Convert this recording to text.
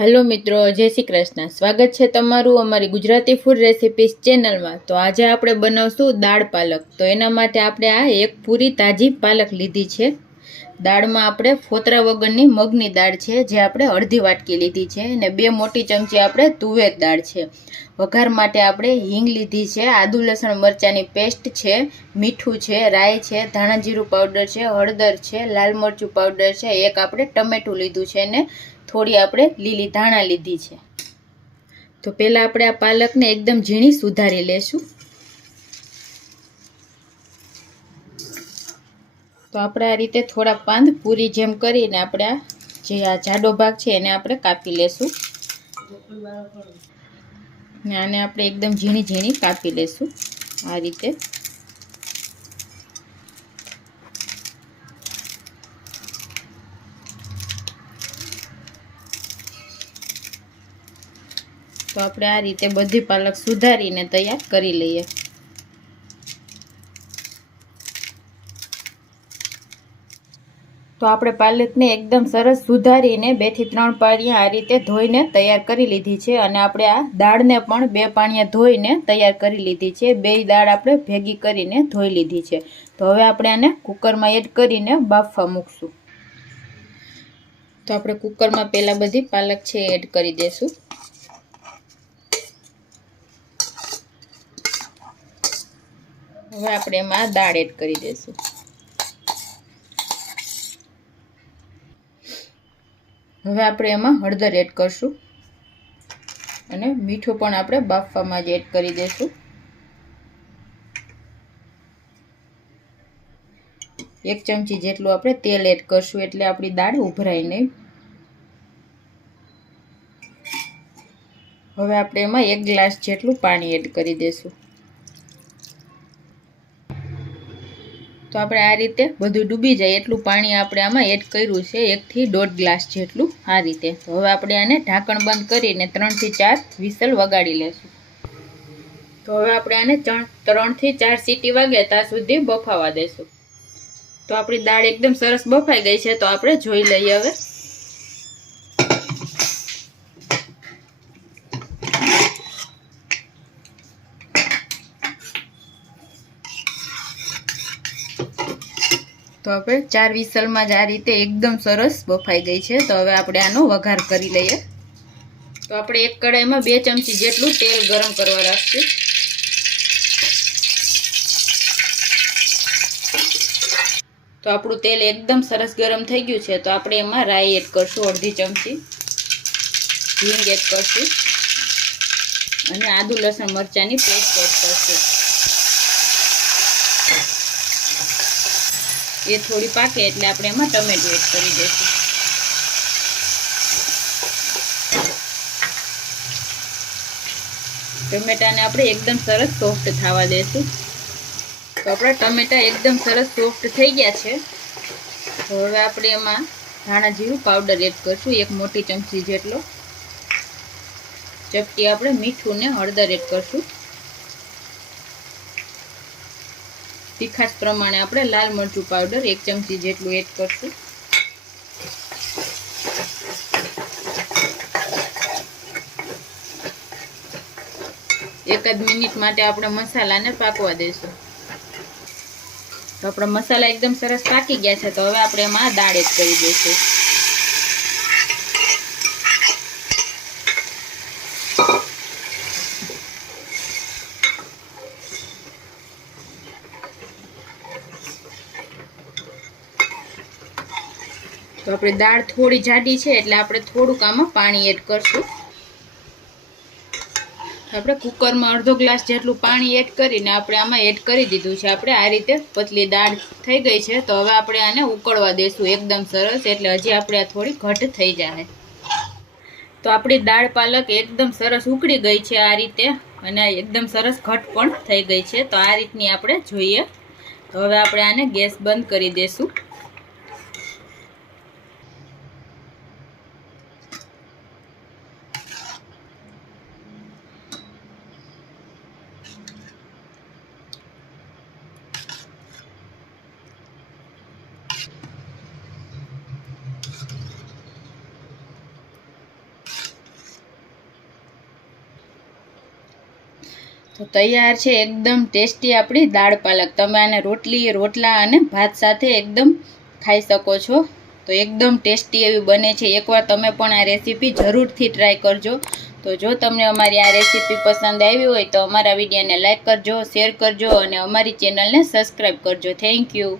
Hello મિત્રો, જય શ્રી કૃષ્ણ. સ્વાગત છે તમારું અમારી ગુજરાતી ફૂડ રેસિપીસ ચેનલમાં. તો આજે આપણે બનાવશું દાળ પાલક. તો એના માટે આપણે આ એક પૂરી તાજી પાલક લીધી છે. દાળમાં આપણે ફોતરા વગરની મગની દાળ છે, જે આપણે અડધી વાટકી લીધી છે, અને 2 મોટી ચમચી આપણે તુવેર દાળ છે. વઘાર માટે આપણે હિંગ લીધી છે, આદુ લસણ મરચાંની પેસ્ટ છે, મીઠું છે, રાઈ છે, ધાણા જીરું પાવડર છે, હળદર છે, લાલ મરચું પાવડર છે, એક આપણે ટમેટું લીધું છે ને થોડી આપણે લીલી ધાણા લીધી છે. તો પહેલાં આપણે આ પાલકને એકદમ ઝીણી સુધારી લેશું. તો આપણે આ રીતે થોડા પાંદ પૂરી જેમ કરીને આપણે જે આ જાડો ભાગ છે એને આપણે કાપી લેશું. આને આપણે એકદમ ઝીણી ઝીણી કાપી લેશું આ રીતે. તો આપણે આ રીતે બધી પાલક સુધારીને તૈયાર કરી લઈએ. તો આપણે પાલકને એકદમ સરસ સુધારીને 2 થી 3 પાણીયા આ રીતે ધોઈને તૈયાર કરી લીધી છે, અને આપણે આ દાળને પણ 2 પાણીયા ધોઈને તૈયાર કરી લીધી છે. 2 દાળ આપણે ભેગી કરીને ધોઈ લીધી છે. તો હવે આપણે આને કુકરમાં એડ કરીને બાફવા મૂકશું. તો આપણે કુકરમાં પહેલા બધી પાલક છે એડ કરી દેશું. હવે આપણે એમાં દાળ એડ કરી દઈશું. હવે આપણે એમાં હળદર એડ કરશું, અને મીઠું પણ આપણે બાફવામાં જ એડ કરી દઈશું. 1 ચમચી જેટલું આપણે તેલ એડ કરશું, એટલે આપણી દાળ ઉભરાય નહીં. હવે આપણે એમાં 1 ગ્લાસ જેટલું પાણી એડ કરી દઈશું. તો આપણે આ રીતે બધું ડૂબી જાય એટલું પાણી આપણે આમાં એડ કર્યું છે, 1 થી 1.5 ગ્લાસ જેટલું આ રીતે. તો હવે આપણે આને ઢાંકણ બંધ કરીને 3 થી 4 વિસલ વગાડી લેશું. તો હવે આપણે આને 3 થી 4 સીટી વાગે ત્યાં સુધી બફાવા દેશું. તો આપણી દાળ એકદમ સરસ બફાઈ ગઈ છે. તો આપણે જોઈ લઈએ હવે. તો આપણે 4 વિસલમાં જ આ રીતે એકદમ સરસ બફાઈ ગઈ છે. તો હવે આપણે આનો વઘાર કરી લઈએ. તો આપણે એક કડાઈમાં 2 ચમચી જેટલું તેલ ગરમ કરવા રાખશું. તો આપણું તેલ એકદમ સરસ ગરમ થઈ ગયું છે. તો આપણે એમાં રાઈ એડ કરશું, અડધી ચમચી હિંગ એડ કરશું, અને આદુ લસણ મરચાંની પેસ્ટ એડ કરશું. એ થોડી પાકે એટલે આપણે એમાં ટમેટું એડ કરી દઈશું. ટમેટાને આપણે એકદમ સરસ સોફ્ટ થવા દઈશું. તો આપણા ટમેટા એકદમ સરસ સોફ્ટ થઈ ગયા છે. તો હવે આપણે એમાં ધાણા જીરું પાવડર એડ કરશું, 1 મોટી ચમચી જેટલો. ચપટી આપણે મીઠું ને હળદર એડ કરશું. તીખાશ પ્રમાણે આપણે લાલ મરચું પાવડર 1 ચમચી જેટલું એડ કરશું. એકાદ મિનિટ માટે આપણે મસાલાને પાકવા દઈશું. તો આપણા મસાલા એકદમ સરસ પાકી ગયા છે. તો હવે આપણે એમાં દાળ એડ કરી દઈશું. તો આપણી દાળ થોડી જાડી છે, એટલે આપણે થોડુંક આમાં પાણી એડ કરશું. આપણે કુકરમાં અડધો ગ્લાસ જેટલું પાણી એડ કરીને આપણે આમાં એડ કરી દીધું છે. આપણે આ રીતે પતલી દાળ થઈ ગઈ છે. તો હવે આપણે આને ઉકળવા દેશું એકદમ સરસ, એટલે હજી આપણે આ થોડી ઘટ થઈ જાય. તો આપણી દાળ પાલક એકદમ સરસ ઉકળી ગઈ છે આ રીતે, અને એકદમ સરસ ઘટ પણ થઈ ગઈ છે. તો આ રીતની આપણે જોઈએ. તો હવે આપણે આને ગેસ બંધ કરી દેશું. તો તૈયાર છે એકદમ ટેસ્ટી આપણી દાળ પાલક. તમે આને રોટલા અને ભાત સાથે એકદમ ખાઈ શકો છો. તો એકદમ ટેસ્ટી એવી બને છે. એકવાર તમે પણ આ રેસીપી જરૂરથી ટ્રાય કરજો. તો જો તમને અમારી આ રેસીપી પસંદ આવી હોય તો અમારા વિડીયોને લાઈક કરજો, શેર કરજો અને અમારી ચેનલને સબસ્ક્રાઈબ કરજો. Thank you.